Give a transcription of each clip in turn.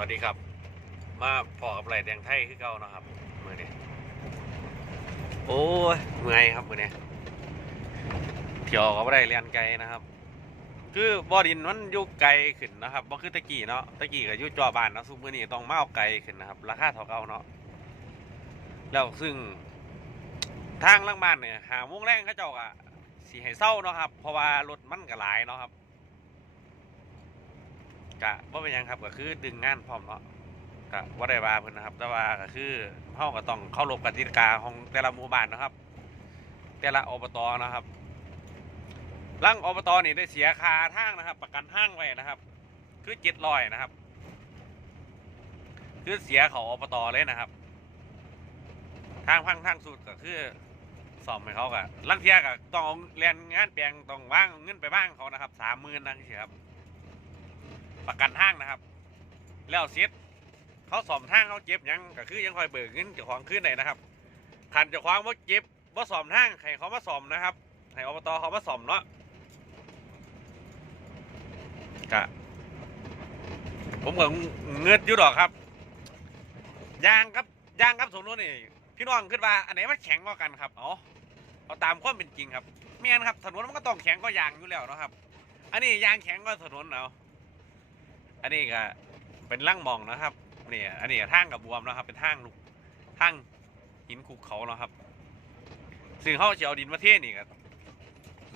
วัสดีครับ มาพอกับไหลแดงไทยคือเก่าเนาะครับมือเนี้โอ้ยเมื่อยครับมือเนี้เที่ยวก็ไม่ได้เรียนไกลนะครับ คือบ่อดินมันอยู่ไกลขึ้นนะครับบ่คือตะกี้เนาะตะกี้ก็อยู่จอบานเนาะซุมื้อนี้ต้องมาเอาไกลขึ้นนะครับ ราคาเท่าเก่าเนาะแล้วซึ่งทางล่างบ้านเนี่ยหาโมุ้งแรงเขาเจ้าก็สิให้เศร้าเนาะครับ เพราะว่ารถมันก็หลายเนาะครับ กะว่าเป็นยังครับก็คือดึงงานพร้อมเนาะกะว่าได้ว่าเพิ่นนะครับ แต่ว่าก็คือเฮาก็ต้องเคารพกติกาของแต่ละหมู่บ้านนะครับ แต่ละอบตนะครับร่างอบตนี่ได้เสียค่าทางนะครับ ประกันทางไว้นะครับ คือเจ็ดร้อยนะครับ คือเสียเขาอบตเลยนะครับ ทางพังทางสุดก็คือซ่อมให้เขาก็ลังเทียก็ต้องเอาเรียนงานแปลงต้องว่างเงินไปบ้างเขานะครับสามหมื่นนั่นสิครับ ประกันทางนะครับ แล้วเสร็จเขาสอมทางเขาเจ็บยังก็คือยังคอยเบิกเงินเจ้าของขึ้นเลยนะครับขันเจ้าของว่าเจ็บว่าสอมทางให้เขามาสอมนะครับให้อบตเขามาสอมเนาะกะผมก็เงือดอยู่ดอกครับยางครับยางครับสมนู้นนี่พี่น้องขึ้นว่าอันไหนมันแข็งกว่ากันครับเอาเอาตามความเป็นจริงครับเมียนครับถนนมันก็ต้องแข็งก็ยางอยู่แล้วนะครับ อันนี้ยางแข็งก็ถนนเอา อันนี้ก็เป็นร่างมองนะครับนี่อันนี้ก็ทางกับบวมนะครับ เป็นทางลูกทางหินขุกเขาเนาะครับ ซึ่งเขาจะเอาดินมาเทนี่ก็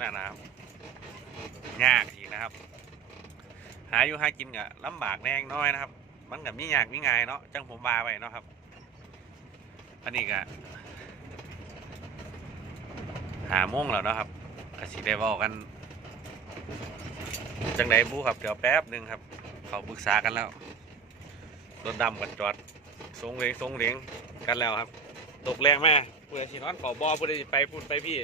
นั่นนะครับยากอีกนะครับ หาอยู่หากินก็ลำบากแน่น้อยนะครับ มันกับมียากมีง่ายเนาะจังผมบาไปเนาะครับ อันนี้ก็หาโมงแล้วเนาะครับกสิได้บอกกัน จังไดบูครับ เดี๋ยวแป๊บหนึ่งครับ เขาปรึกษากันแล้วรถดำกันจอดทรงเหลงทรงเหลงกันแล้วครับ ตกแรงแม่ผู้ใดสินอนเฝ้าบ่อผู้ใดสิไปพุ่นไปพี่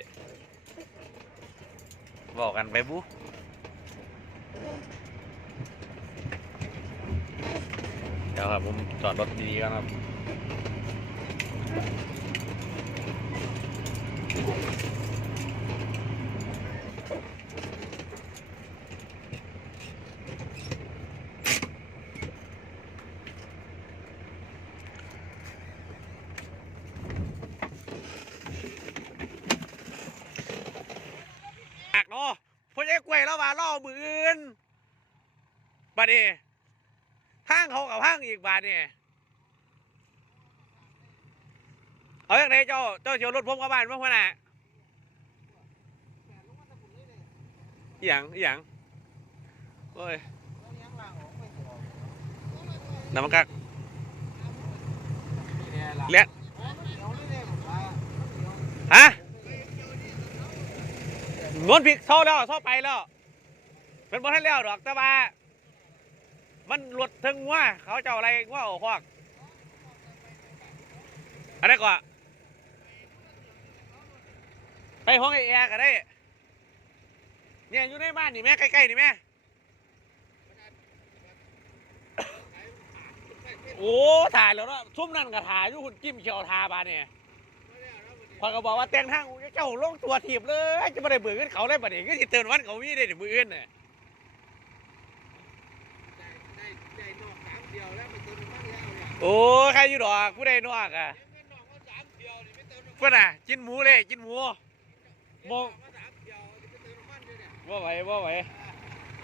บอกกันไปบูเดี๋ยวครับผมจอดรถดีๆกันครับ หักเนาะพ่อใหญ่ กล้วยแล้วว่าล่อมืออื่นบัดนี้ห้างเขากับห้างอีกบาทนี่เอาอย่างไรเจ้าเจ้าเชียวรถผมกลับบ้านเมื่อวันน่ะอย่างอย่างโอ้ยน้ำมันกักเลี้ยฮะ นวนพริกเท่าแล้วเท่าไปแล้วเป็นบ่ทันแล้วดอกแต่ว่ามันหลุดถึงว่าเขาจ้าอะไรว่าโอ้คอกอันนี้ก่อนไปห้องไอแอร์ก็ได้เนี่ยอยู่ในบ้านนี่แม่ใกล้ๆนี่แม่โอ้ถ่ายแล้วเนาะซุ่มนั่นก็ถ่ายอยู่คุณจิ้มเขียวทาบานเนี่ย พอยก็บอกว่าแต่งทางเจ้าลงตัวถีบเลย จะไม่ได้เบื่อขึ้นเขาเลยบัดนี้ก็สิเตือนวันเขามีได้เดี๋ยวมืออื่นน่ะโอ้ใครอยู่ดอกผู้ใดนอกอะเพื่อนอะกินหมูเลยกินหมูโมว่าไหวว่าไหว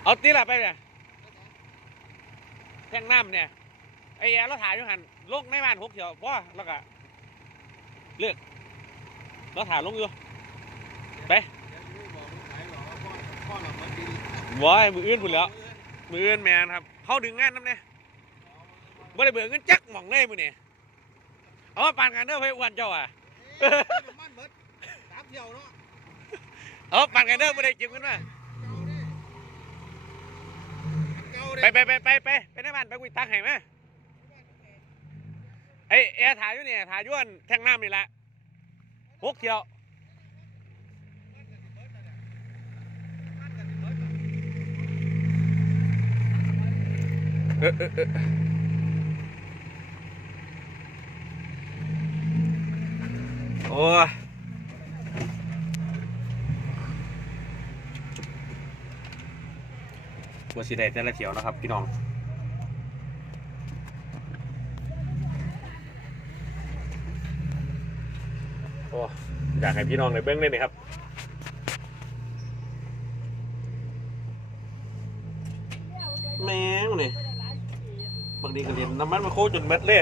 เอาตีละไปเนี่ยแทงน้ำเนี่ยไอ้แย่เราถ่ายอยู่หันลงในบ้านหกเถียวพ่อแล้วก็เลือก เราถ่ายลงอยู่ไปว้ายมืออื่นพุ่นแล้วมืออื่นแมนครับเขาดึงงานน้ำเนี่ยบ่ได้เบื่อเงินจักหม่องเลยมือนี่เอามาปานกันเด้อไปอ้วนเจ้าอะมันเบิดสามเที่ยวเนาะเอาปานกันเด้อบ่ได้เก็บเงินมาเก่าไปไปไปไปไปไปในบ้านไปกุยตักให้มาไอ้แอร์ถ่ายอยู่เนี่ยถ่ายอยวนแทงน้ำนี่แหละ หกเที่ยวเออเออเออโอ้ยบัวสีแดงแต่ละเที่ยวนะครับ พี่น้อง อ้อยากให้พี่น้องในเบื้องเล่นนี่ครับแมงนี่บางทีก็เรียนน้ำมันมาโคจนเม็ดเลย